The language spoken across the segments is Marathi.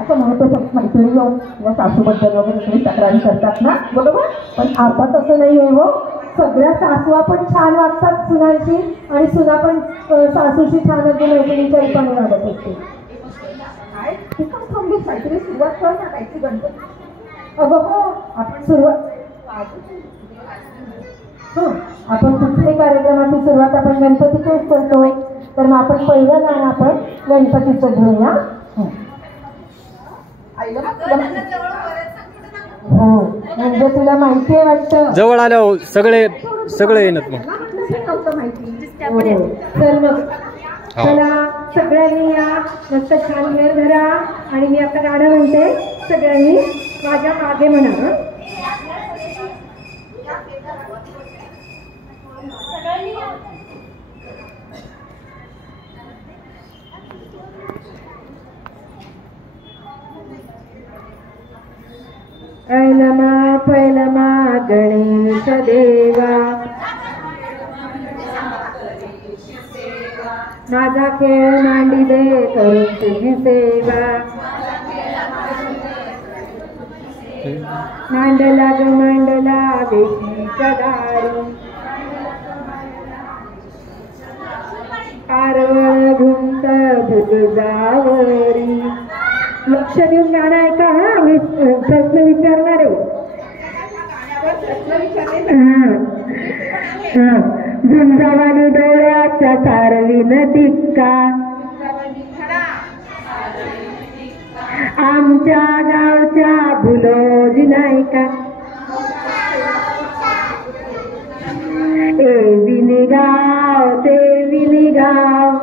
असं म्हणतो मैत्रिणी येऊन या सासूबद्दल वगैरे तुम्ही तक्रारी करतात ना, बरोबर. पण आता तसं नाही आहे हो. सगळ्या सासवा पण छान वागतात सुनांची आणि सुना पण सासूशी छान अगदी मैत्रिणीच्या रूपाने वागत असते. काय थांबली काहीतरी सुरुवात कर ना, काहीतरी गणपती. अगं हो, आपण सुरुवात आपण कुठल्याही कार्यक्रमाची सुरुवात आपण गणपतीचेच करतो. तर मग आपण पहिलं गाणं आपण गणपतीचं घेऊया. हो, म्हणजे तुला माहिती आहे वाटतं. जवळ आल्यावर सगळे येणार मग. तर मग चला सगळ्यांनी या मस्त छान वेळ धरा आणि मी आता गाणं म्हणते, सगळ्यांनी माझ्या मागे म्हणा. ऐलमा पैलमा गणेश देवा, माझा खेळ मांडी दे करून तुझी सेवा. मांडला ग मांडला देशीच्या दारी, आरवळ घुमत भुजावरी. लक्ष देऊन गाणं ऐका हा, मी प्रश्न विचारणार आहे. झुंजावानी डोळ्याच्या सारवीन टिक्का, आमच्या गावच्या भुलोजी नाही का. एवी निगाव तेवी निगाव,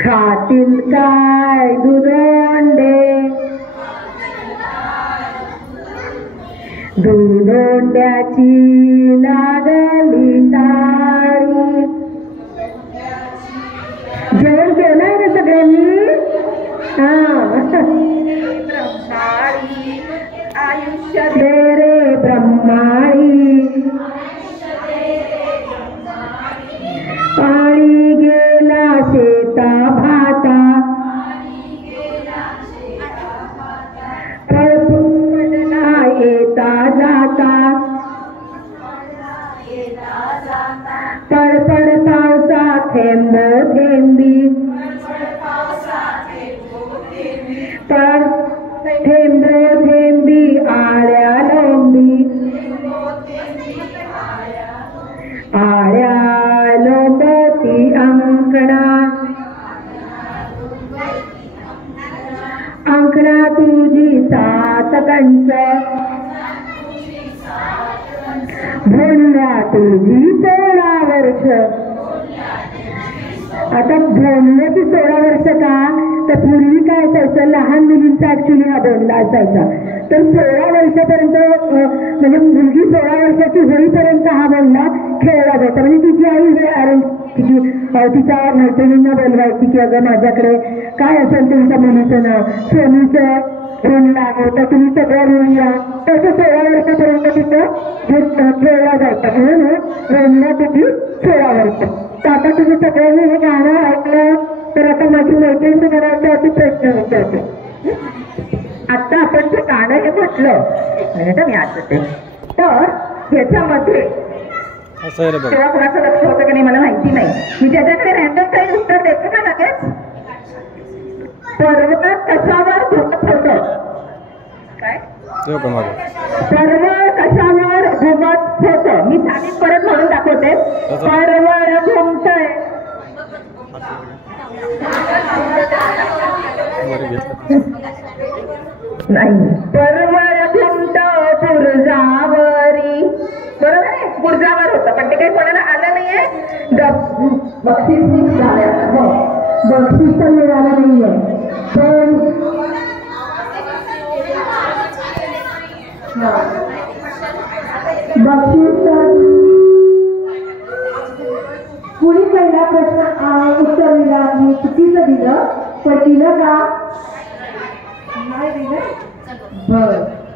खातील काय दुधोंडे, दुधोंड्याची लागली तारी. जेवण केलंय ना सगळ्यांनी. आयुष्य दे रे ब्रह्माई, पाणी गेला शेता भाता, फळफुलला येता जाता, पडपड पावसा थेंब थेंबी, पड थेंब थेंबी आळ्या लोंबी, आळ्या लोंबती अंकणा, अंकणा तुझी सात कंस, भोंडल्या तुझी 16 वर्ष. आता भोंडल्याची 16 वर्ष का, तर पूर्वी काय असायचं, लहान मुलींचा ऍक्च्युली हा बोलला असायचा. तर 16 वर्षापर्यंत म्हणजे मुलगी 16 वर्षाची होईपर्यंत हा बोलला खेळला जायचा. म्हणजे तिची आई वेळ अरेंज तिच्या मैत्रिणींना बोलवायची की अगं माझ्याकडे काय असेल तुमच्या मुलीचं नाव, सोनीचं बोलला आहे तर तुम्ही सगळं बोलूया. तसं 16 वर्षापर्यंत तिथं खेळला जायचा. म्हणून बोलला तिची 16 वर्ष. तर आता तुम्ही सगळ्यांनी हे गाणं ऐकलं तर आता माझी मैत्रिणी करायचं अशी प्रश्न विचारते. आता आपण जे गाणं हे म्हटलं म्हणजे मी आठवते, तर ह्याच्यामध्ये तेव्हा कोणाचं लक्ष होतं की नाही मला माहिती नाही. मी त्याच्याकडे रॅन्डम काही उत्तर देते का लगेच. पर्वत कशावर घुमत होतं, काय पर्वत कशावर घुमत होतं. मी सांगित परत म्हणून दाखवते. पर्वत घुमतय, नाही परवळ घुमत बुरजावरी, बरोबर आहे बुरजावर होतं. पण ते काही कोणाला आलं नाहीये. बक्षीस बक्षीस तर मिळालं नाहीये. पण बक्षीस कुणी पहिला प्रश्न उत्तर दिला मी चुकीचं दिलं, पण दिलं का नाही दिलं. बर,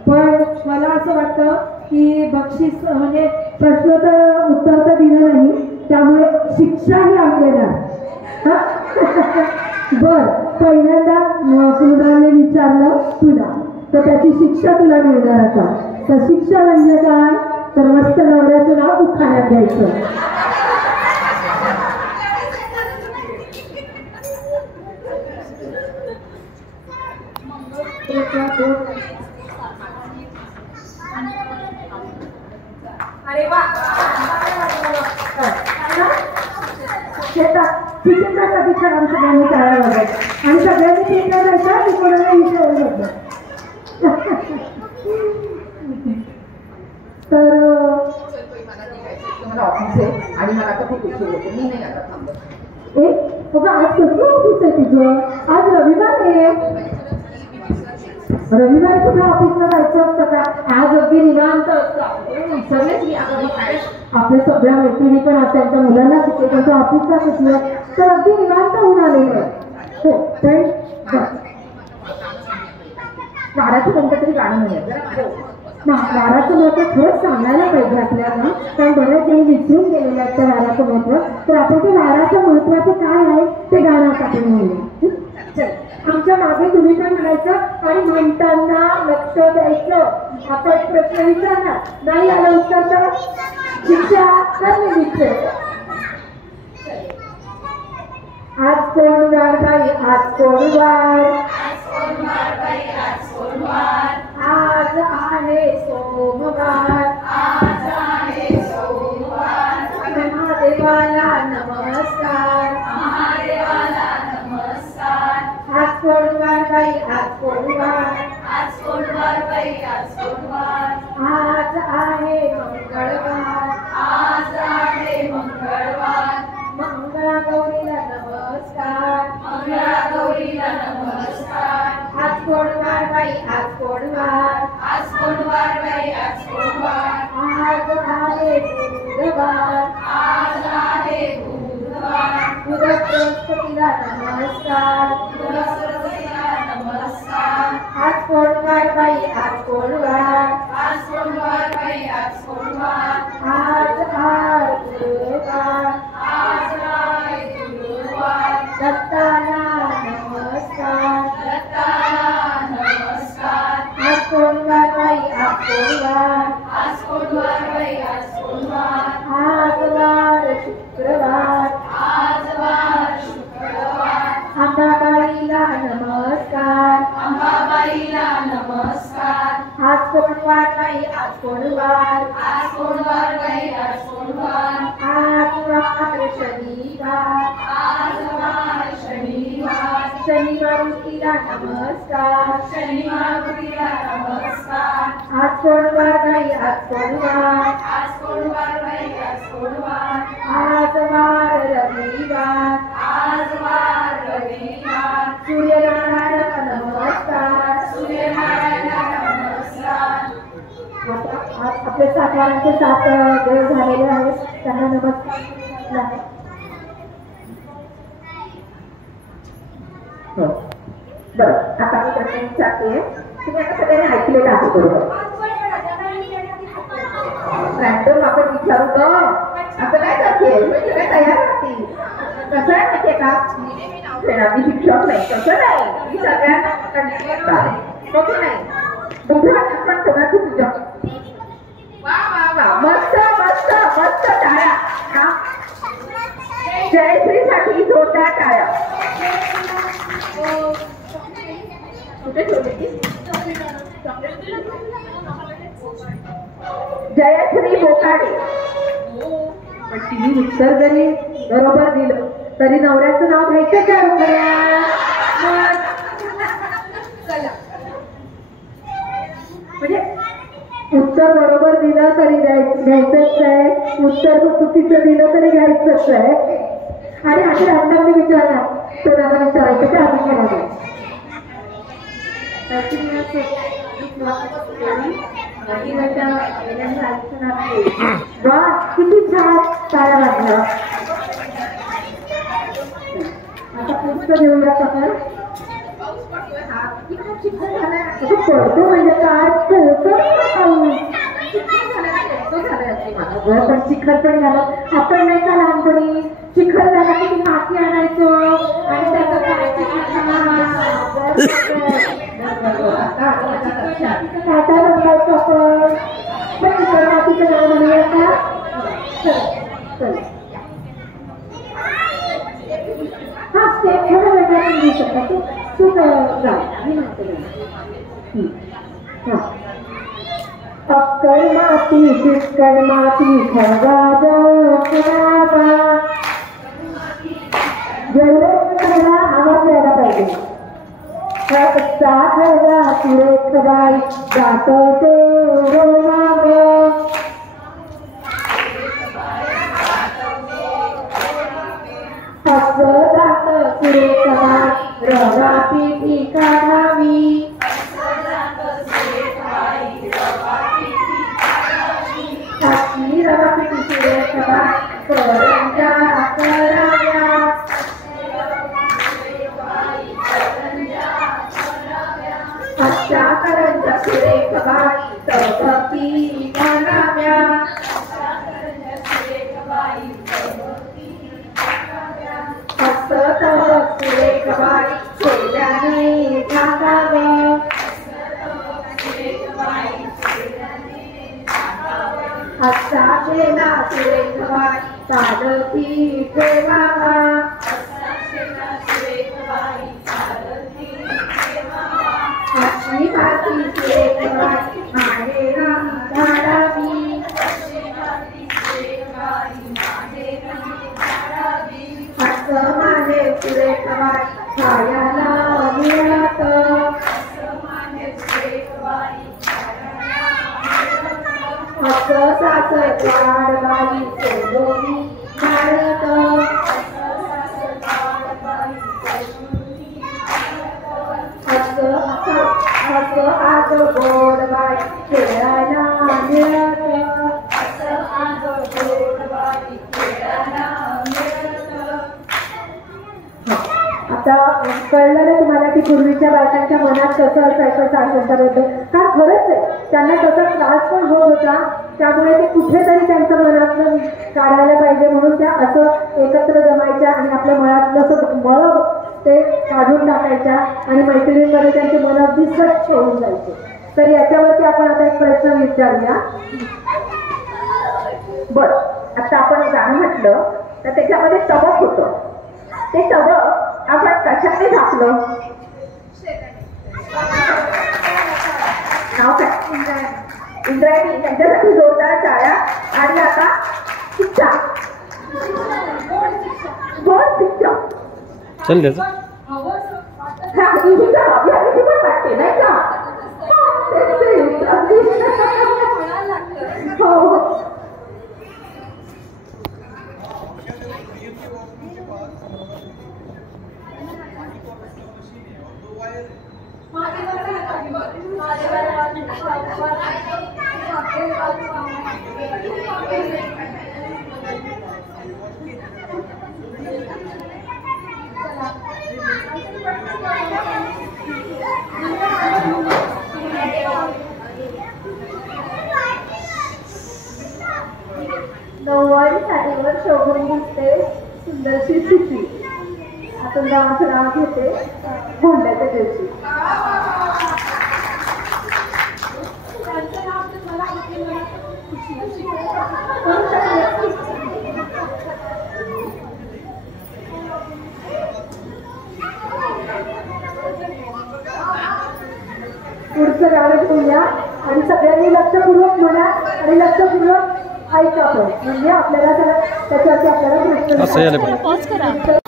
पण मला असं वाटतं की बक्षीस म्हणजे प्रश्न तर उत्तर तर दिलं नाही, त्यामुळे शिक्षा ही आम्ही देणार. बर, पहिल्यांदा मुलाने विचारलं तुला, तर त्याची शिक्षा तुला मिळणार आता. तर शिक्षा म्हणजे काय, तर मस्त नवऱ्याचं नाव उखाण्यात द्यायचं. अरे वा, चित्रसाठी छान सगळ्यांनी टाळा वाजत आणि सगळ्यांनी चित्र जायचं की कोणाला विचारू शकतो. तर ऑफिस आहे आणि मला आता खूप उशीर होतो, मी नाही आता थांबत. आज कसलं ऑफिस आहे तुझं, आज रविवार आहे. रविवारी कुठे ऑफिसला जायचं असतं का, आज अगदी निवांत असतं. विसरलेच मी आता काय. आपल्या सगळ्या मैत्रिणी पण आज त्यांच्या मुलांना शिकले, त्यांच्या ऑफिसला शिकलं, तर अगदी निवांत होऊन आलेलं आहे. हो पण वाराचं कोणतं तरी गाणं नाही वाराचं महत्व खरंच सांगायला पाहिजे आपल्याला, कारण बऱ्याच जणी विसरून गेलेले आहेत त्या वाराचं महत्व. तर आपण ते वाराचं महत्वाचं काय आहे ते गाणं आता आपण म्हणूया. आमच्या मागे तुम्ही पण म्हणायचं आणि म्हणताना लक्ष द्यायचं. आपण प्रश्न विचारणार, नाही आलं उत्तर तर शिक्षा करणे दिसते. आज कोण वार बाई, आज कोण वार, आज आहे सोमवार, महादेवाला नमस्कार, आज कोण वार बाई, आज कोण वार, आज आहे मंगळवार, मंगळा गौरीला नमस्कार, आज कोण वार बाई, आज कोण वार, आज आहे बुधवार, बुध बृहस्पतीला नमस्कार, आज कोण वार बाई, आज कोण वार, आज आहे गुरुवार, दत्ताला नमस्कार, आज कोण वार बाई, आज कोण वार, आज वार शुक्रवार, अंबाबाईला नमस्कार, आज कोण वार बाई, आज कोण वार, आज वार शनिवार, शनिवारीला नमस्कार, आज कोण वार बाई, आज कोण वार, आज वार रविवार, सूर्यनारायणाला नमस्कार. आज आपले 7 वारांचे 7 देव झालेले आहेत, त्यांना नमस्कार. बरं, आता मी प्रश्न विचारते. तुम्ही आता सगळ्यांनी ऐकलेलं आहे बरोबर. रॅन्डम आपण विचारू तर असं काय करते, म्हणजे काय तयार राहते. कसं आहे माहितीये का, मी शिक्षक नाही, कसं नाही, मी सगळ्यांना नाही बुधवार आपण कोणाची पूजा. वा वा वा, मस्त मस्त मस्त टाळ्या. जयश्रीसाठी जोरदार टाळ्या. कुठे ठेवली, जयश्री बोकाडे. पण तिने उत्तर जरी बरोबर दिलं तरी नवऱ्याचं नाव घ्यायचं का रुपया. म्हणजे उत्तर बरोबर दिलं तरी घ्यायचंच आहे, उत्तर चुकीचं दिलं तरी घ्यायचंच आहे. आणि अशी रॅन्डमली विचारणार, कोणाला विचारायचं ते आधी म्हणाले. वा, किती छान टाळ्या लागल्या. आता पुढचं घेऊया आपण. पडतो म्हणजे काय, पण चिखल पण झालं. आपण नाही का लहानपणी चिखल झाला की माती आणायचो आणि त्याचं हा स्टेप थोडं वेगळं पण घेऊ शकता तू जा मी म्हणते अक्कल माती चिक्कल माती खगाजा जेवढे सगळा आवाज यायला पाहिजे खगा सुरेख बाई जात ते रोमाग जात सुरेख बाई रवा पिठी काढावी कळलं तुम्हाला की पूर्वीच्या बायकांच्या मनात कसं असायचं स्वातंत्र्य होतं का खरंच आहे त्यांना तसा त्रास पण होत होता त्यामुळे ते कुठेतरी त्यांचं मनातलं काढायला पाहिजे म्हणून त्या असं एकत्र जमायच्या आणि आपल्या मनातलं मळ ते काढून टाकायच्या आणि मैत्रिणींमध्ये त्यांचे मन अगदी स्वच्छ होऊन जायचे तर याच्यावरती आपण आता एक प्रश्न विचारूया बर आता आपण गाणं म्हटलं तर त्याच्यामध्ये तबक होतं ते तबक आपण कशाने झाकलं नाव काय इंद्रायणी त्यांच्यासाठी जोरदार टाळ्या आणि आता शिक्षा गोड शिक्षा चल द्यायचं पण वाटते नाही का हो नऊवारी साडीवर शोभून दिसते सुंदरशी स्थिती आपण गावाचं नाव घेते भोंड्याच्या दिवशी पुढचं गाणं घेऊया आणि सगळ्यांनी लक्षपूर्वक म्हणा आणि लक्षपूर्वक ऐका पण म्हणजे आपल्याला त्याच्यावरती आपल्याला प्रश्न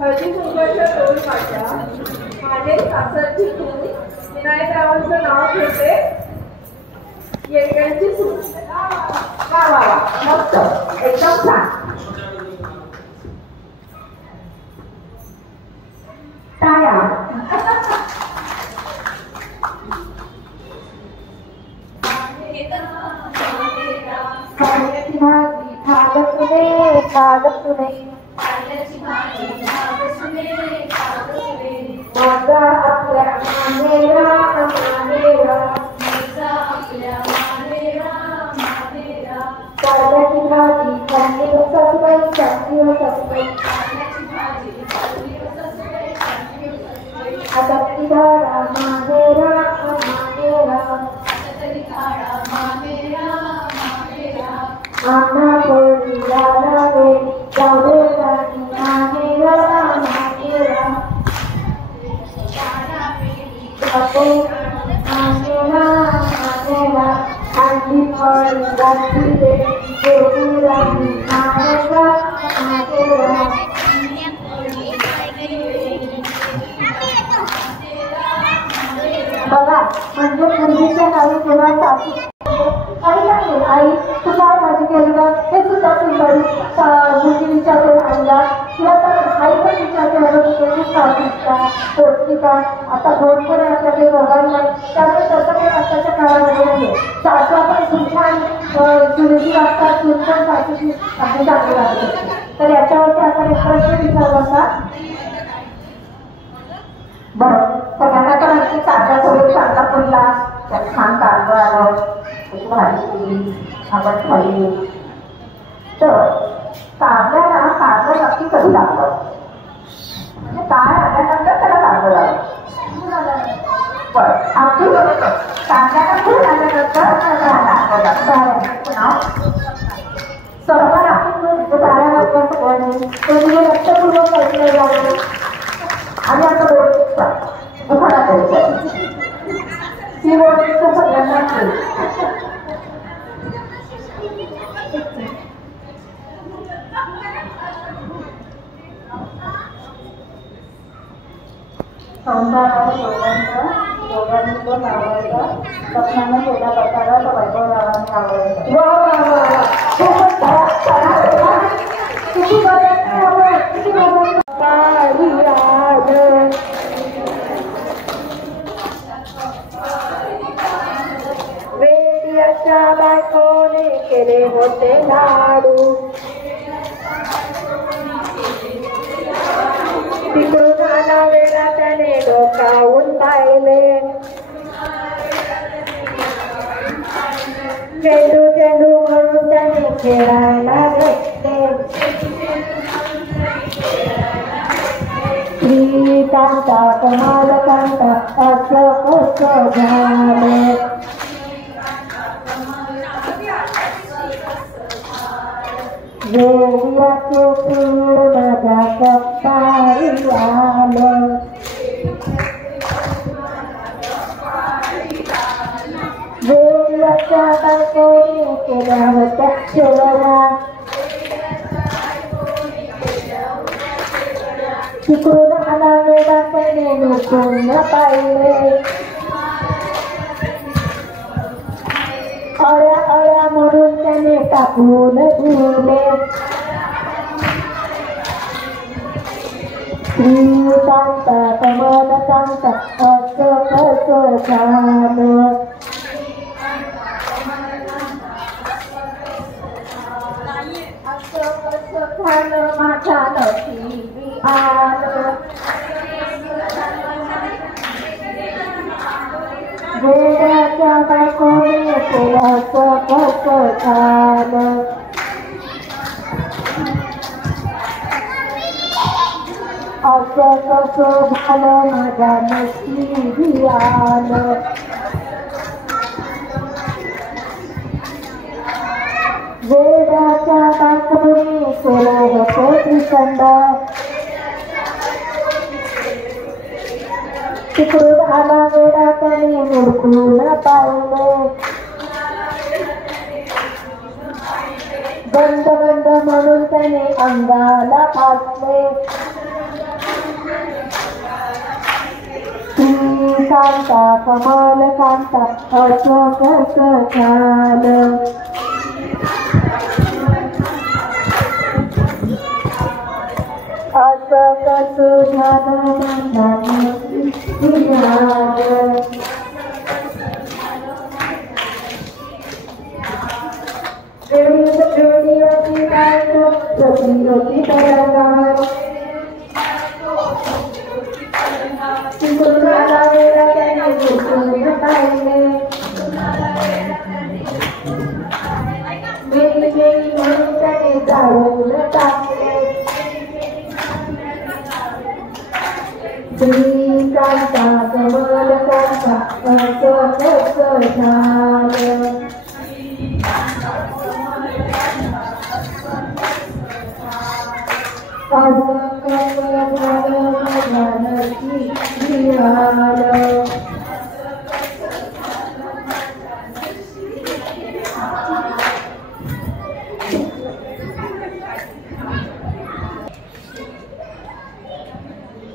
हळदी कुंकवाच्या दोन वाट्या माझे सासरची सून विनायकरावांचं नाव घेते येडग्यांची सून वा वा वा मस्त एकदम छान टाळ्या आपल्या कारल्याची भाजी खाल्ली सासूबाई चांगली व सासूबाई आता ती झाडा माहेरा आम्हा पोरीला लावे जावे जाणी माहेरा माहेरा जावे माहेरा माहेरा आजी पोरी जाती रे पोरीरानी माहेरा माहेरा बघा म्हणजे पूर्वीच्या काळी जेव्हा सासू आई नाही आई तू काय भाजी केली का हे सुद्धा ती बरी मुलगी विचारते आईला किंवा तर आई पण विचारते अगं तू सासूस का पोचती का आता दोन पण आपल्याकडे मोबाईल नाही त्यामुळे तसं काही आताच्या काळामध्ये नाही सासू आपण सुद्धा चुलीची वाजतात चूल पण सासूची आपली चांगली लागत असते तर याच्यावरती आपण एक प्रश्न विचारला का बरं सगळ्यांना तर आणखी कांदा थोडे चांगला पडला त्यात छान कांदा आलं त्याची भाजी केली आपण खाल्ली तर कांद्याला कांदा नक्की कधी लागलं म्हणजे काय आल्यानंतर त्याला कांदा लागलं बरं अगदी बरोबर कांद्याला खूप आल्यानंतर सर्वांना साऱ्या वाटल्या सगळ्यांनी तुम्ही लक्षपूर्वक ऐकलं जावं आणि आता दुकानात द्यायचं ती गोष्ट सगळ्यांना संसाराला दोघांनी तो लावायचा स्वप्नानं केला बसायला तो वैभव रावांनी आवडायचा वा वा वा वा खूपच किती बदल किती बदल वेड्याच्या बायकोने केले होते लाडू तिकडून आला वेळा त्याने डोकावून पाहिले चेंडू चेंडू म्हणून त्याने खेळायला घेतले श्रीकांता कमाल कांता असं कसं झालं वेड्याचे फूल माझ्या कपाळी आलं वेड्याच्या बायकोने केल्या होत्या शेवया तिकडून आला वेडा त्याने लुटून पाहिले अळ्या अळ्या म्हणून त्याने टाकून दिले श्रीकांता कमल कांता असं कसं झालं असं कसं झालं माझ्या नशिबी आलं वेड्याच्या बायकोने केलं असं कसं झालं असं कसं झालं माझ्या नशिबी आलं वेड्याच्या बायकोने केलं होतं त्रिखंड तिकडून आला वेडा त्याने हुडकून पाहिले बंद बंद म्हणून त्याने अंगाला फासले श्रीकांता कमल कांता असं कसं झालं असं कसं झालं जोडीची बायको रोटी तरंगावर तिकडून आला वेळा त्याने झोपून पाहिले मेरी मेरी काढून टाकले श्रीकांता कमल कांता असं कसं झालं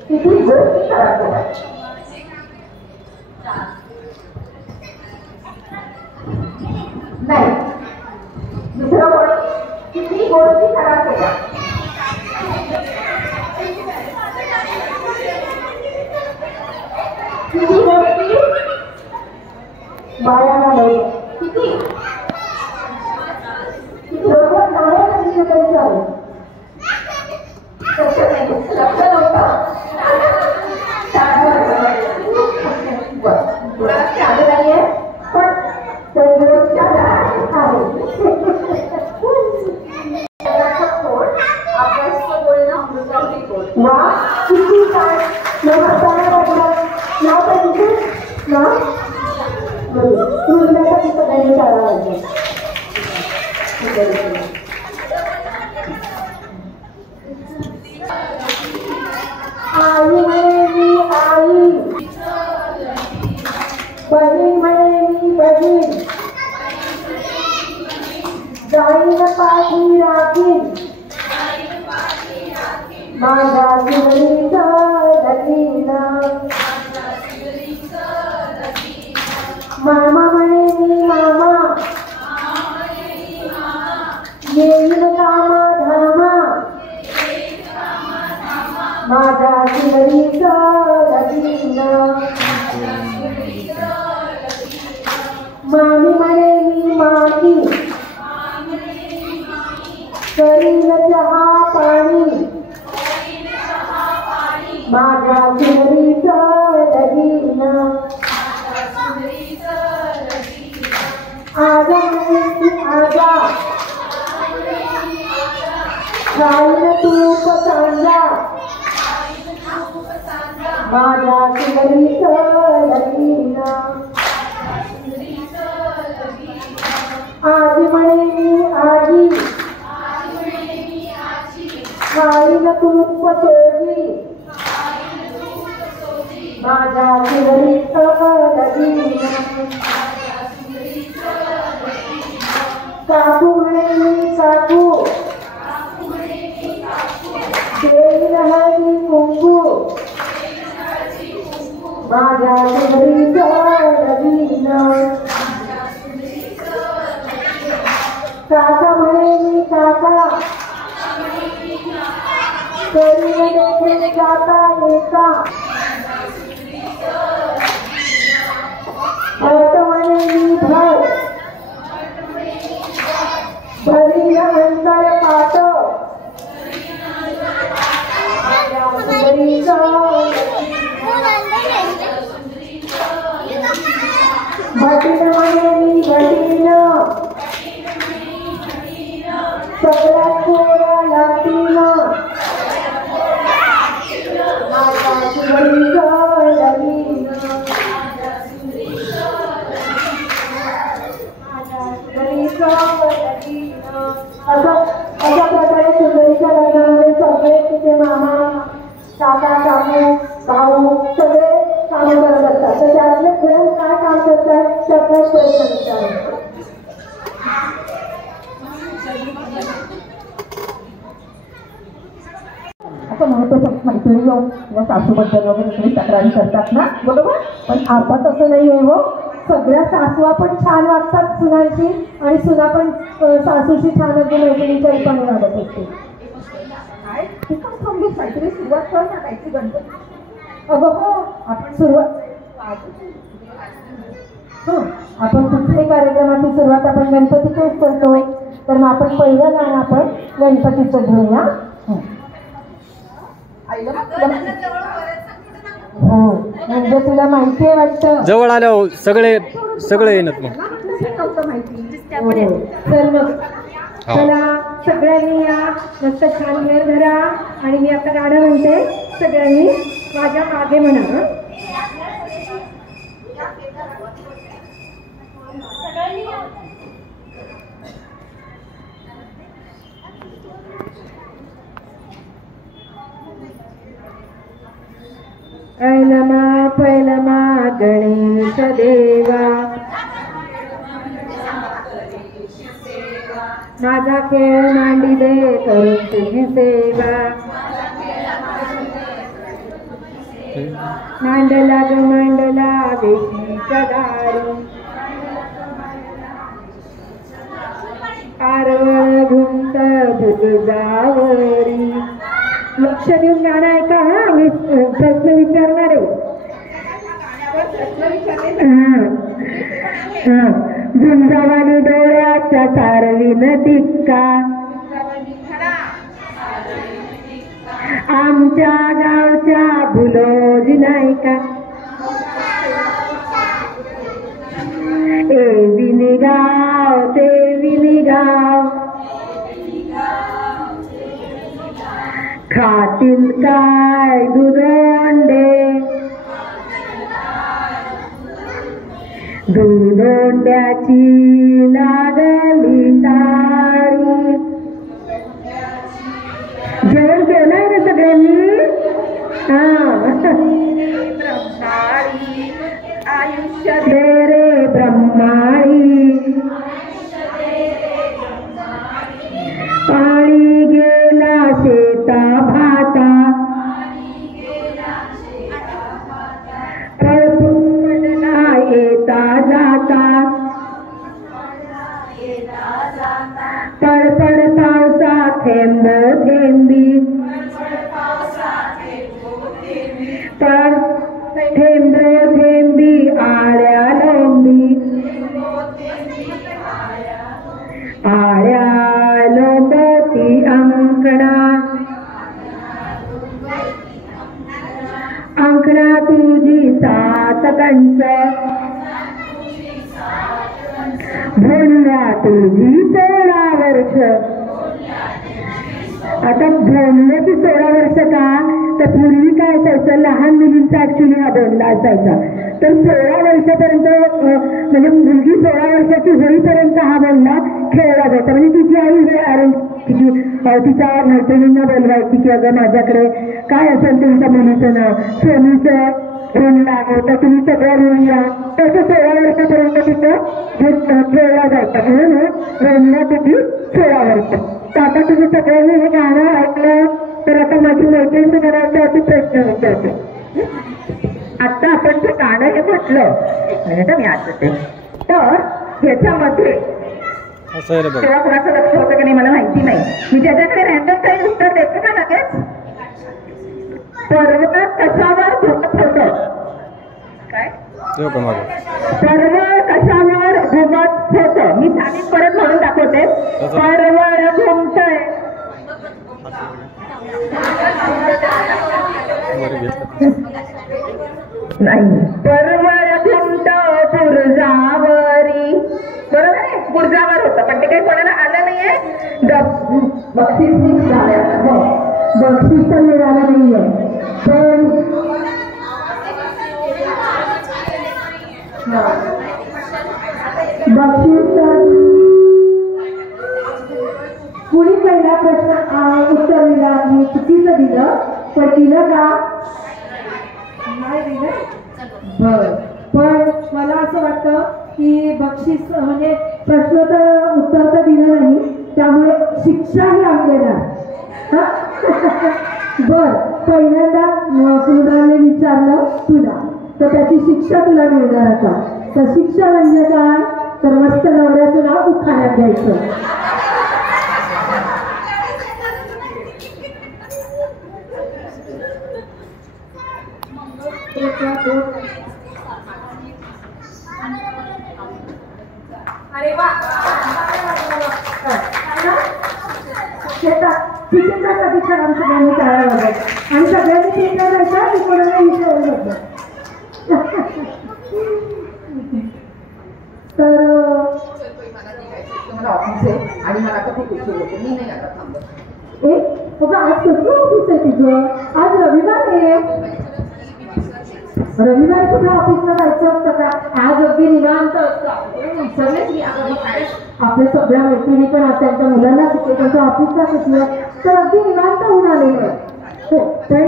किती गोष्टी करायच्या नाही दुसरं कोणी किती गोष्टी करायच्या किती गोष्टी बाळाला नाही किती बरोबर नावाला दिसत आहे लक्ष नव्हतं लक्ष आलं नाहीये पण वा किती काय नाव पाहिजे ना तुझ्यासाठी सगळ्यांनी शाळा आई म्हणे मी आई बहीण म्हणे मी बहीण जाईन पाठी राखीन माझ्या शिवरीचं लगीन मामा म्हणे मी मामा येईल कामा धामा माझ्या शिवरीचं लगीन मामी म्हणे मी मामी करीन चहा पाणी माझ्या शिवरीचं लगीन आजा म्हणे आजा खाईन तूप सांजा माझ्या शिवरीचं लगीन आजी म्हणे मी आजी खाईन तूप सोजी माझ्या शिवरीचं लगीन काकू म्हणे मी काकू देईल हळदी कुंकू माझ्या शिवरीचं लगीन काका म्हणे मी काका करीन देखील जाता येता भट म्हणे मी भट भरीन अंतर पाट भटीन म्हणे मी भटीन सगळ्यात पोरा लाटीन माझ्या शिवरीचं लगीन अशा प्रकारे सुंदरीच्या लग्नामध्ये सगळे तिचे मामा काका काकू भाऊ सगळे काम करत असतात तर त्यातले फ्रेंड काय काम करतात त्याचा प्रश्न विचारतो असं महत्वाचं मैत्रिणी येऊन या सासूबद्दल वगैरे तुम्ही तक्रारी करतात ना बरोबर पण आता तसं नाही आहे हो सगळ्या सासवा पण छान वागतात सुनांची आणि सुना पण सासूशी छान अगदी मैत्रिणीच्या रूपाने वागत असते काय ते का थांबली काहीतरी सुरुवात कर ना काहीतरी गणपती अगं हो आपण सुरुवात आपण कुठल्याही कार्यक्रमाची सुरुवात आपण गणपतीचेच करतो तर मग आपण पहिलं गाणं आपण गणपतीचं घेऊया हो म्हणजे तुला माहिती आहे वाटतं जवळ आल्यावर सगळे येणार मग नव्हतं माहिती चल मग चला सगळ्यांनी या मस्त छान वेळ धरा आणि मी आता गाणं म्हणते, सगळ्यांनी माझ्या मागे म्हणा. ऐनमा पैनमा गणेश देवा, माझा खेळ मांडी दे करून तुझी सेवा. मांडला ग मांडला वेशीच्या दारी, आरवळ घुमत भुजावरी. लक्ष देऊन गाणं ऐका हा, मी प्रश्न विचारणार आहे. झुंजावानी डोळ्याच्या सारवीन टिक्का, आमच्या गावच्या भुलोजी नाही का. एवी निगाव तेवी निगाव, खातील काय दुधोंडे, दुधोंड्याची लागली तारी. जेवण केलंय ना सगळ्यांनी? आयुष्य दे रे ब्रह्माळी, पाणी गेला शेता भाता, फळफुलला येता जाता, पडपड पावसा थेंब थेंबी, पड थेंब थेंबी आळ्या लोंबी, आळ्या लोंबती अंकणा, अंकणा तुझी सात कंस, भोंडल्या तुझी 16 वर्ष. आता भोंडल्याची 16 वर्ष का, तर पूर्वी काय असायचं, लहान मुलींचा ऍक्च्युली हा बोलला असायचा. तर 16 वर्षापर्यंत म्हणजे मुलगी 16 वर्षाची होईपर्यंत हा बोलला खेळला जायचा. म्हणजे तिची आई हे अरेंज तिच्या मैत्रिणींना बोलवायची की अगं माझ्याकडे काय असेल तुमच्या मुलीचं नाव, सोनीचं ऋण आहे तर तुम्ही सगळं ऋण या. तसं 16 वर्षापर्यंत तिथं खेळला जायचा, म्हणून ऋणला तिची 16 वर्ष. तर आता तुम्ही सगळ्यांनी हे गाणं ऐकलं तर आता माझी मैत्रीण तुम्हाला अशी प्रश्न विचारते. आता आपण जे गाणं हे म्हटलं म्हणजे मी आठवते, तर ह्याच्यामध्ये तेव्हा कुणाचं लक्ष होतं की नाही मला माहिती नाही. मी त्याच्याकडे रॅन्डम काही उत्तर देते का लगेच. पर्वत कशावर घुमत होतं? काय पर्वत कशावर घुमत होतं? मी स्थानिक परत म्हणून दाखवते. पर्वत घुमतय, नाही पर्वत घुमत बुरजावरी, बरोबर आहे बुरजावर होतं, पण ते काही कोणाला आलं नाहीये. बक्षीस मिस झालं, बक्षीस तर मिळालं नाहीये. पण बक्षीस कुणी पहिला प्रश्न उत्तर दिला मी चुकीचं दिलं, पण दिलं का नाही दिलं. बर, पण मला असं वाटतं की बक्षीस म्हणजे प्रश्न तर उत्तर तर दिलं नाही, त्यामुळे शिक्षाही आपल्याला. बर, पहिल्यांदा कृणाने विचारलं तुला, तर त्याची शिक्षा तुला मिळणार आता. तर शिक्षा म्हणजे काय, तर मस्त नवऱ्याचं नाव उखाण्यात घ्यायचं. अरे वा, चित्रसाठी छान सगळ्यांनी टाळा वाजत आणि सगळ्यांनी चित्र जायचं की कोणाला विचारलं होतं. तर ऑफिस आहे आणि आणि मला कधी कुठे होतो मी नाही आता थांबत. बघा आज कसलं ऑफिस आहे तुझं? आज रविवार आहे. रविवारी कुठे ऑफिसला जायचं असतं का? आज अगदी निवांत असतं. सगळेच मी आता काय आपल्या सगळ्या मैत्रिणी पण आज त्यांच्या मुलांना सुट्टी त्यांच्या ऑफिसला सुटलं तर अगदी निवांत होऊन आलेलं आहे. हो पण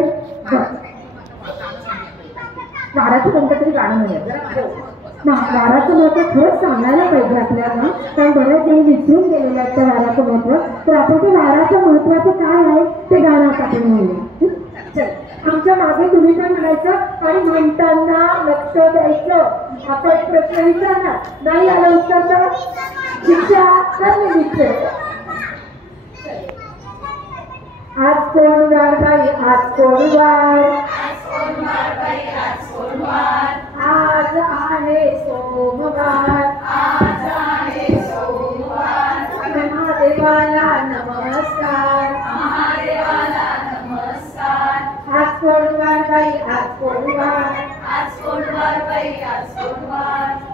वाराचं कोणतं तरी गाणं नाही जरा वाराचं महत्व खरंच सांगायला पाहिजे आपल्याला. कारण बऱ्याच जणी विसरून गेलेल्या आहेत त्या वाराचं महत्व. तर आपण ते वाराचं महत्वाचं काय आहे ते गाणं आता आपण म्हणूया. आमच्या मागे तुम्ही काय म्हणायचं आणि म्हणताना लक्ष द्यायचं. आपण प्रश्न विचारणार नाही आलं उत्तर तर शिक्षा करणे दिसते. आज कोण वार बाई आज कोण वार आज आहे सोमवार महादेवाला नमस्कार आज कोणवार बाई आज कोणवार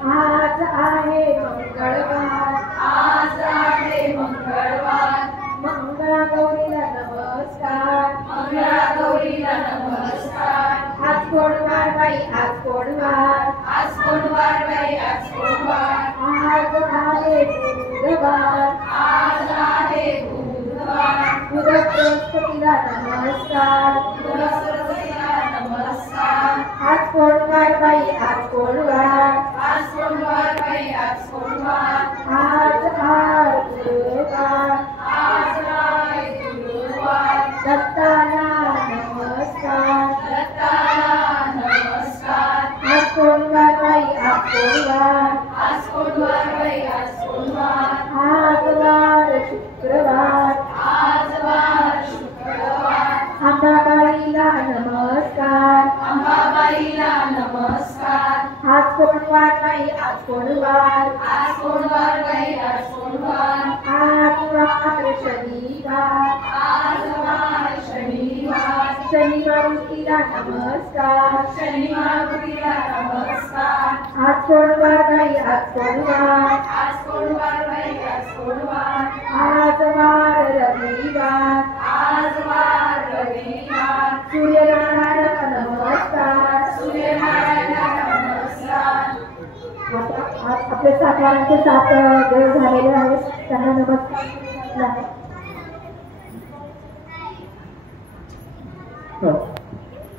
आज आहे मंगळवार मंगळागौरीला नमस्कार आज कोणवार बाई आज कोणवार आज आहे बुधवार बुध बृहस्पतीला नमस्कार आज कोणवार बाई आज कोणवार आज आहे गुरुवार दत्ताला नमस्कार आज कोणवार बाई आज कोणवार आज वार शुक्रवार अंबाबाईला नमस्कार आज कोणवार बाई आज कोणवार आज वार शनिवार शनिवारुतीला नमस्कार आज कोणवार बाई आज कोणवार आज वार रविवार सूर्यनारायणाला नमस्कार आपले सातवारांचे 7 देव झालेले आहेत त्यांना नमस्कार.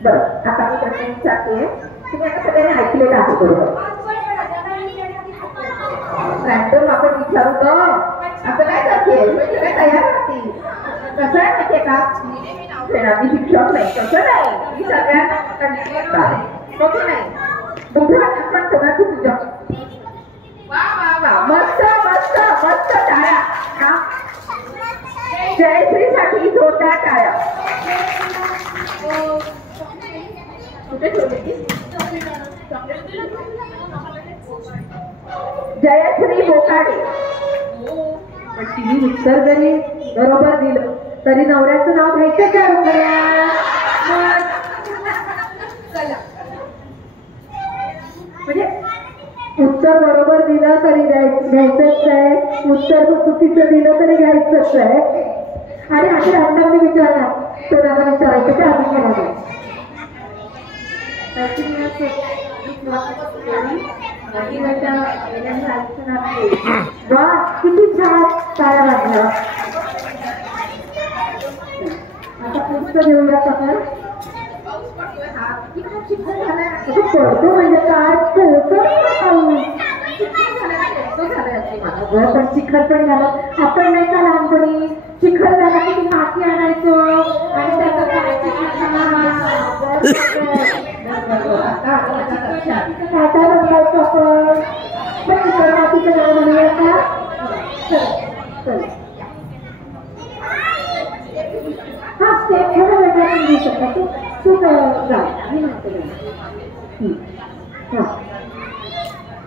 बरं आता मी प्रश्न विचारते तुम्ही आता सगळ्यांनी ऐकलेलं आहे बरोबर. रॅन्डम आपण विचारू तर असं काय करते म्हणजे काय तयार करते कसं आहे माहितीये का मी शिक्षक नाही कसं नाही मी सगळ्यांना कसं नाही बघूया आपण कोणाची पूजा वा वा वा मस्त मस्त मस्त टाळ्या हा जयश्रीसाठी जोरदार टाळ्या. कुठे ठेवली जयश्री बोकाडे. पण तिने उत्तर जरी बरोबर दिलं तरी नवऱ्याचं नाव घ्यायचं का म्हणजे उत्तर बरोबर दिलं तरी घ्यायचंच आहे उत्तर चुकीचं दिलं तरी घ्यायचंच आहे. आणि अशी रॅन्डम मी विचारणार कोणाला विचारायचं ते आधी म्हणाले. वा किती छान टाळ्या लागल्या. आता पुस्तक घेऊया आपण पडतो म्हणजे काय पण चिखल पण झालं. आपण नाही का लहानपणी चिखल झाला की माती आणायचो आणि त्याचा काय बनवायचो आपण चिखल मातीचं नाव म्हणूया का. हा स्टेप थोडा वेगळा पण घेऊ शकता तू जा मी म्हणते.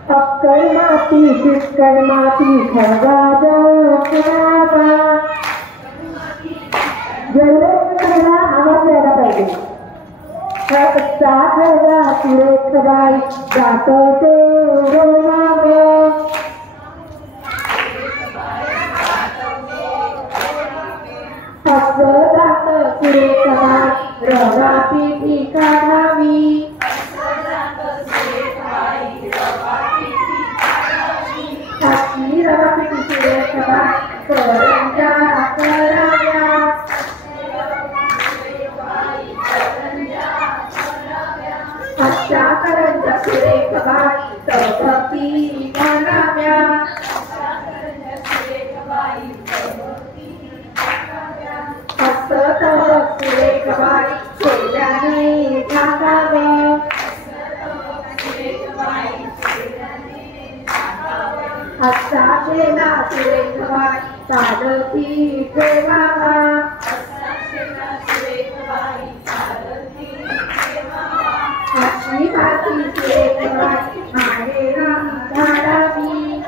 अक्कल माती चिक्कल माती खरगाज जेवढे आवाज यायला पाहिजे. खरगा सुरेख बाई जात ते रोमाग रवा पिठी काढावी हाती रवा पिठी सुरेख बाई करंजा कराव्या हातच्या करंजा सुरेख बाई तळपती घालाव्या हसत सुरेख बाई सोड्याने घालाव्या हातचा शेला सुरेख बाई चालती ठेवावा हाती हाती सुरेख बाई माहेरा घालावी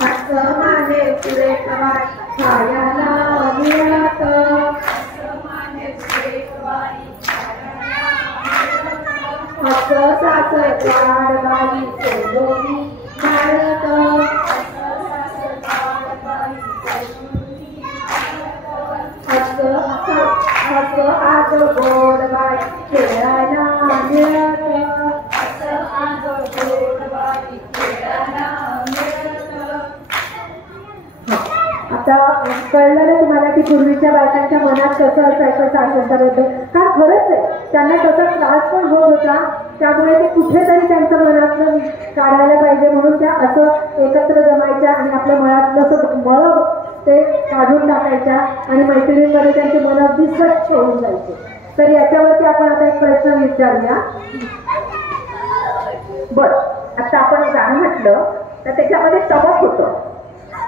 हात माने सुरेख बाई खायला मिळत हात सासर वाढवाई सोडोनी भारत हात आज गोडबाई खेळायला मिळत आता कळलं ना तुम्हाला की पूर्वीच्या बायकांच्या मनात कसं असायचं स्वातंत्र्याबद्दल. का खरंच आहे, त्यांना तसा त्रास पण होत होता, त्यामुळे ते कुठेतरी त्यांचं मनातलं काढायला पाहिजे म्हणून त्या असं एकत्र जमायच्या आणि आपल्या मनातलं असं मळ ते काढून टाकायच्या आणि मैत्रिणींमध्ये त्यांचे मन अगदी स्वच्छ होऊन जायचे. तर याच्यावरती आपण आता एक प्रश्न विचारूया. बर, आता आपण गाणं म्हटलं तर त्याच्यामध्ये तवक होतं.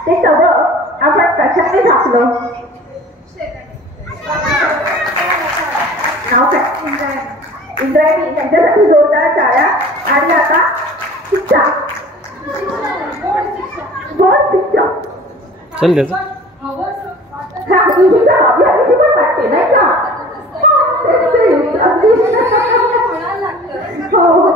ते तवक आपण कशाने झाकलं? नाव काय? इंद्रायणी. त्यांच्यासाठी जोरदार टाळ्या. आणि आता शिक्षा, गोड शिक्षा. चल द्यायचं वाटते नाही का? हो.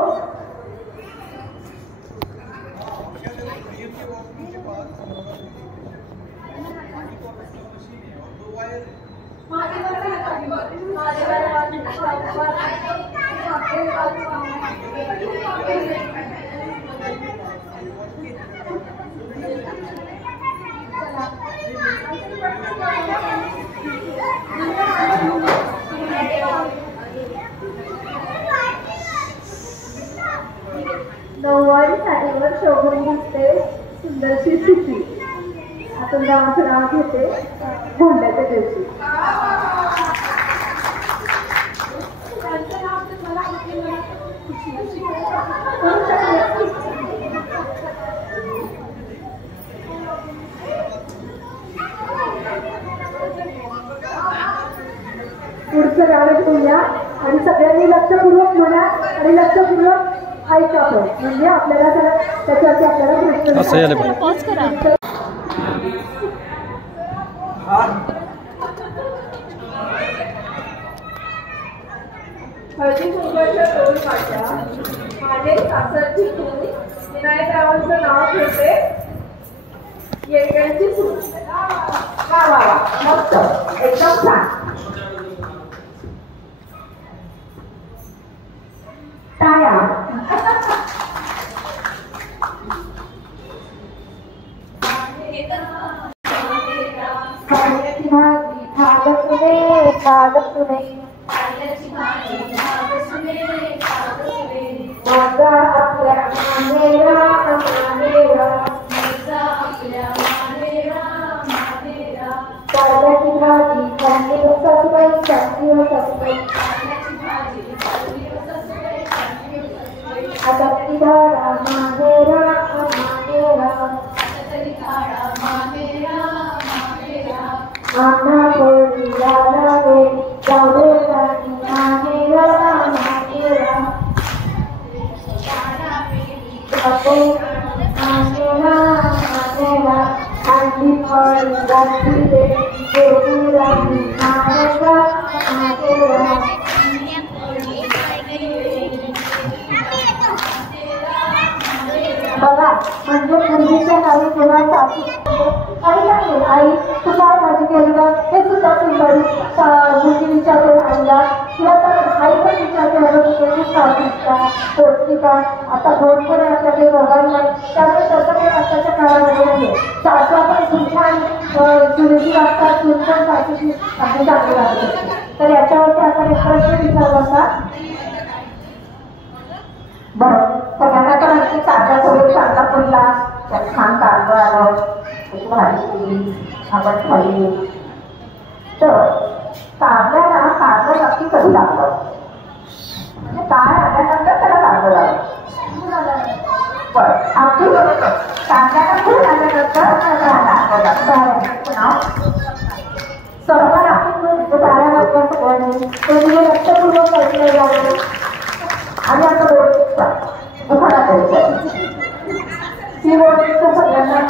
नऊवारी साडीवर शोभून दिसते सुंदरशी स्थिती. आता गावाचं नाव घेते भोंड्याच्या दिवशी. पुढचं गाणं घेऊया आणि सगळ्यांनी लक्षपूर्वक म्हणा आणि लक्षपूर्वक ऐका पण, म्हणजे आपल्याला त्याच्यावरती आपल्याला प्रश्न. हळदी कुंकवाच्या दोन वाट्या माझे सासरची सून विनायकरावांचं नाव घेते येडक्यांची सून. वा वा वा, मस्त, एकदम छान. टाळ्या. खाण्याची भाजी खागत तुने खागत तुने माझा आपल्या मानेरा मानेरा कारल्याची भाजी खाल्ली सासूबाई चांगली व सासूबाई आता ती धारा मानेरा मानेरा आम्हा कोणी लावे जाऊ मानेरा मानेरा मानेरा मानेरा आधी फळ गाठी देवीरा मानेरा मानेरा. बघा, म्हणजे पूर्वीच्या काळी जेव्हा सासू आई नाही आई तू काय माझी केली का हे सुद्धा सुंदरी मुलगी विचारते आईला किंवा तर आई पण विचारते अगं तू का पोचली का आता दोन पण आपल्याकडे मोबाईल नाही त्यामुळे तसं काही आताच्या काळामध्ये नाही सासू आपण तुमच्या सुनेची वागतात सून पण सासूची आपली चांगली वागत असते तर याच्यावरती आपण एक प्रश्न विचारला होता बरं सगळ्यांना तर आणखी चांगला थोडे चांगला पडला त्यात छान कारलं आलं त्याची भाजी केली आपण खाल्ली तर कारल्याला कारलं नक्की कधी लागलं म्हणजे काय आल्यानंतर त्याला कारलं लागलं बरं अगदी बरोबर कारल्याला खूप आल्यानंतर कारलं लागलं सर्वांना आपण ताऱ्या वाजवा सगळ्यांनी तुम्ही लक्षपूर्वक ऐकलं जावं आणि आता बोलता उखाणा करायचा ती बोलत सगळ्यांना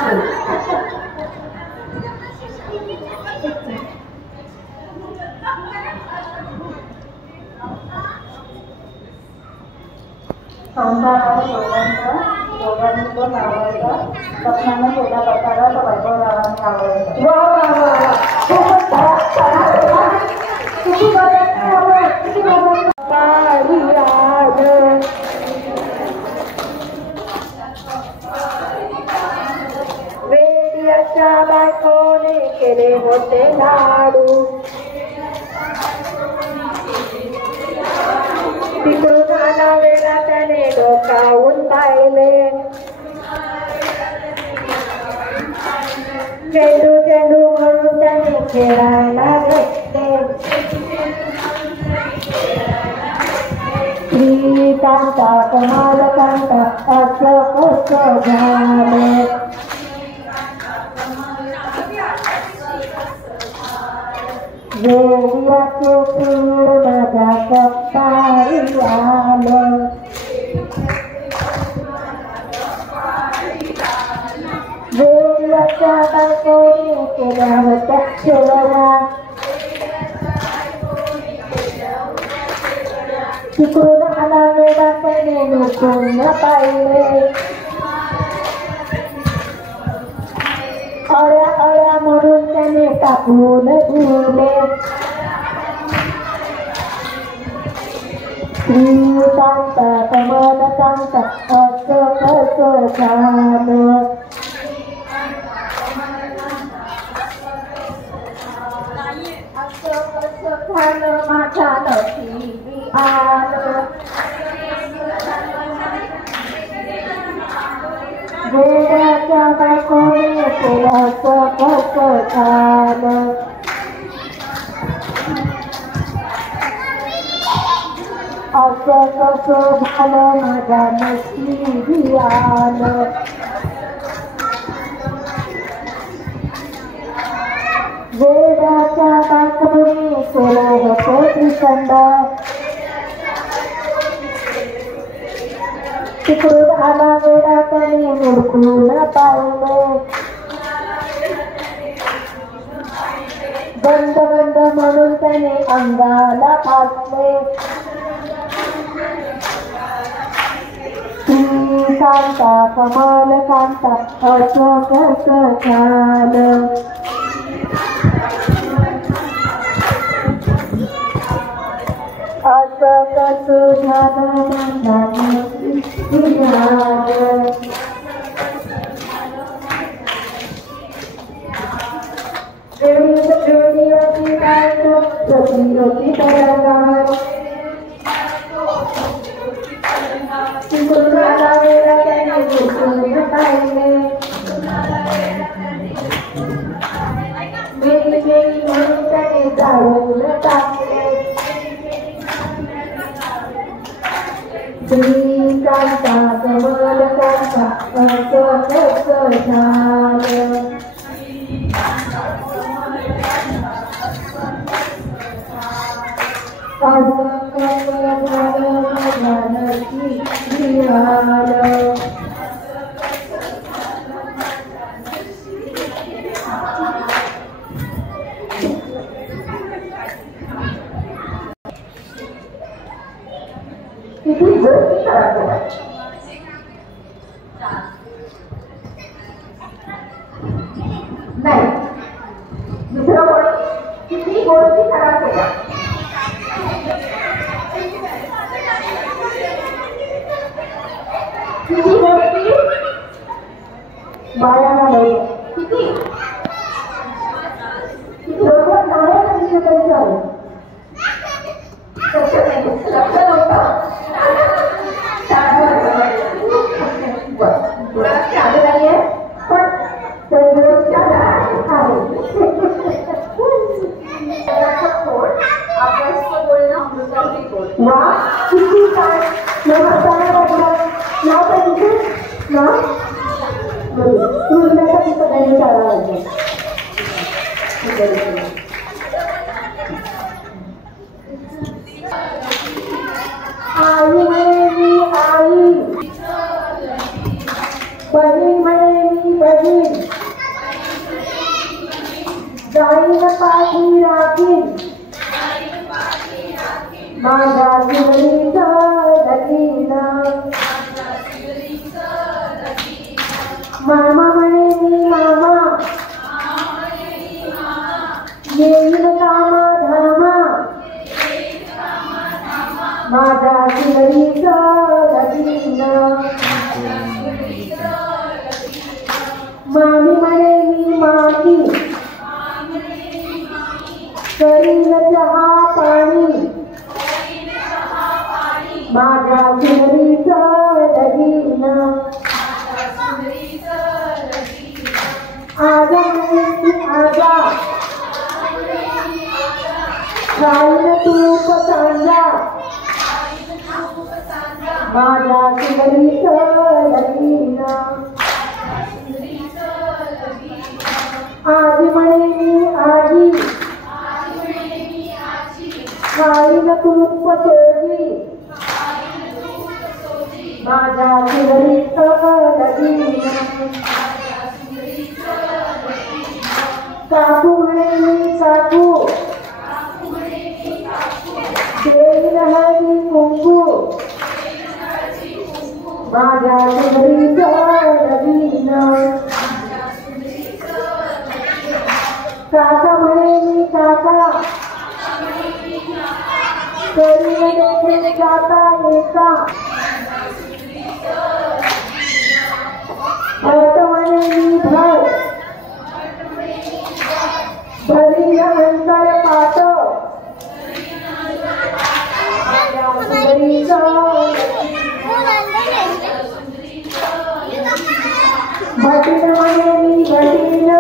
संसाराला दोघांनी तो लावायचा स्वप्नानं केला बसायला तो वैभव रावांनी आवडायचा किती वेडियाच्या बायकोने केले होते लाडू तिकडून आला वेळा त्याने डोकावून पाहिले चेंडू चेंडू म्हणून त्याने खेळायला घेतले कांता कमाल कांता असं कसं झालं वेडियाचे फूल माझ्या कपाळी आलं वेडियाच्या बायकोने केल्या होत्या शेवया तिकडून आला वेडा त्याने लुटून पाहिले अळ्या अळ्या म्हणून त्याने टाकून दिले श्रीकांता कमल कांता असं कसं झालं असं कसं झालं माझ्या नशिबी आलं वेड्याच्या बायकोने केलं असं कसं झालं असं कसं झालं माझ्या नशिबी आलं वेड्याच्या बायकोने केलं होतं त्रिखंड तिकडून आला वेडा त्याने मुडकून पाहिले बंद बंद म्हणून त्याने अंगाला फासले कांता कमल कांता असं कसं झालं असं कसं झालं वेडीयाची बायको रती तरंगावर तिकडून आला वेडा त्याने लुटून पाहिले मेली मेली म्हणून त्याने जाळून टाकले श्रीकांता कमल कांता असं कसं झालं असं कसं झालं माझ्या नशिबी आलं किती गोष्टी करायच्या नाही. दुसरं कोणी किती गोष्टी खराब केल्या. किती गोष्टी बाळाला नाही किती बरोबर नावे सांगितलं तरी चालेल. लक्ष नाही लक्ष नव्हतं. तुला लक्ष आलं नाहीये पण वा किती काय नमस्कार नाव काय तुझं नाव तुझ्यासाठी सगळ्यांनी शाळा आई म्हणे मी आई बहीण म्हणे मी बहीण जाईन पाठी राखीन माझ्या शिवरीचा दगीना मामा म्हणे मी मामा येईल कामा धामा माझ्या शिवरीचा दगीना मामी म्हणे मी मामी करील चहा पाणी माझ्या शिवरीचा दगीना आजा म्हणे आजा खाईन तूप सांजा माझ्या शिवरीचा दगीना आजी म्हणे मी आजी खाईन तूप सोजी माझ्या शिवरीचा दगीना काकू म्हणे मी काकू देईल हळदी कुंकू माझ्या शिवरीचा दगीना काका म्हणे मी काका करील देखील जाता येता भट म्हणे मी भट भरील अंतर पाट भटीन म्हणे मी भटीन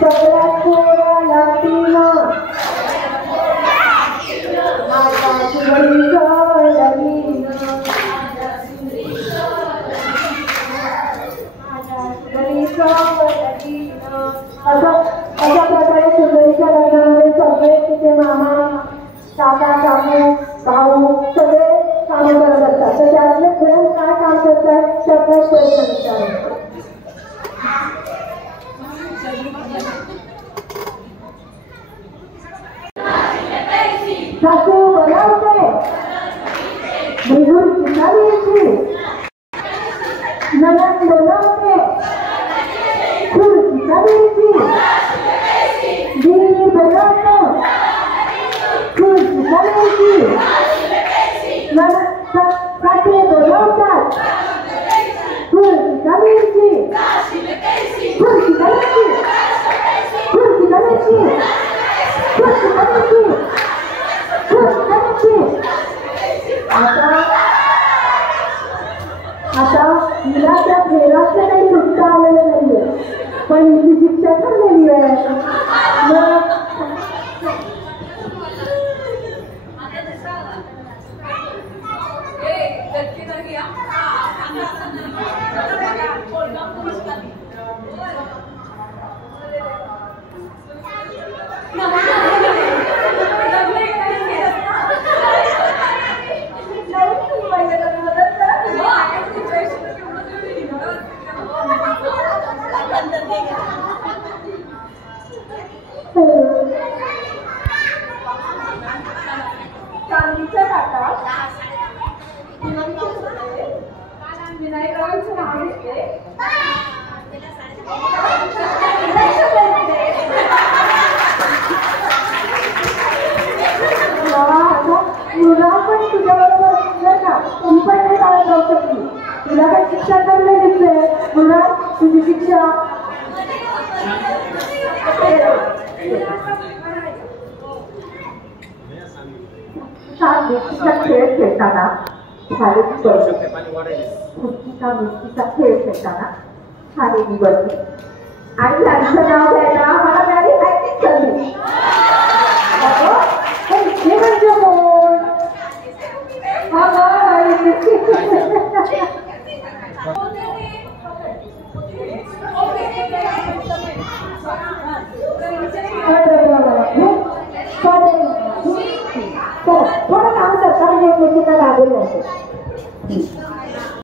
सगळ्यात पोरा लाटीन माझ्या शिवरीचा दगीना अशा प्रकारे सुंदरीच्या लग्नामध्ये सगळे तिचे मामा काका काकू भाऊ सगळे कामं करत असतात. तर त्यातले फ्रेंड काय काम करतात त्यातला प्रश्न विचारतो. सासू बनवते बिघून शिकारीची ननद बनवते खूप शिकारीची दिली बनवतो खूप शिकारीची ननद सासू बनवतात खूप शिकारीची खूप शिकारीची खूप शिकारीची खूप शिकारीची आता हिला त्या फेरातलं काही सुटता आलेलं नाहीये पण हिची शिक्षा ठरलेली आहे. चांदीच्या ताटात विनायकांचं नाव घेतले जाऊ शकली. तुला काही शिक्षा तर नाही दिसते तुला तुझी शिक्षा. छान गोष्टीचा खेळ खेळताना शारीरिक बळी खुर्चीचा गोष्टीचा खेळ खेळताना शारीरिक बळी आणि यांचं नाव घ्यायला मला मिळाली ऍक्टिंग संधी. हे म्हणजे कोण?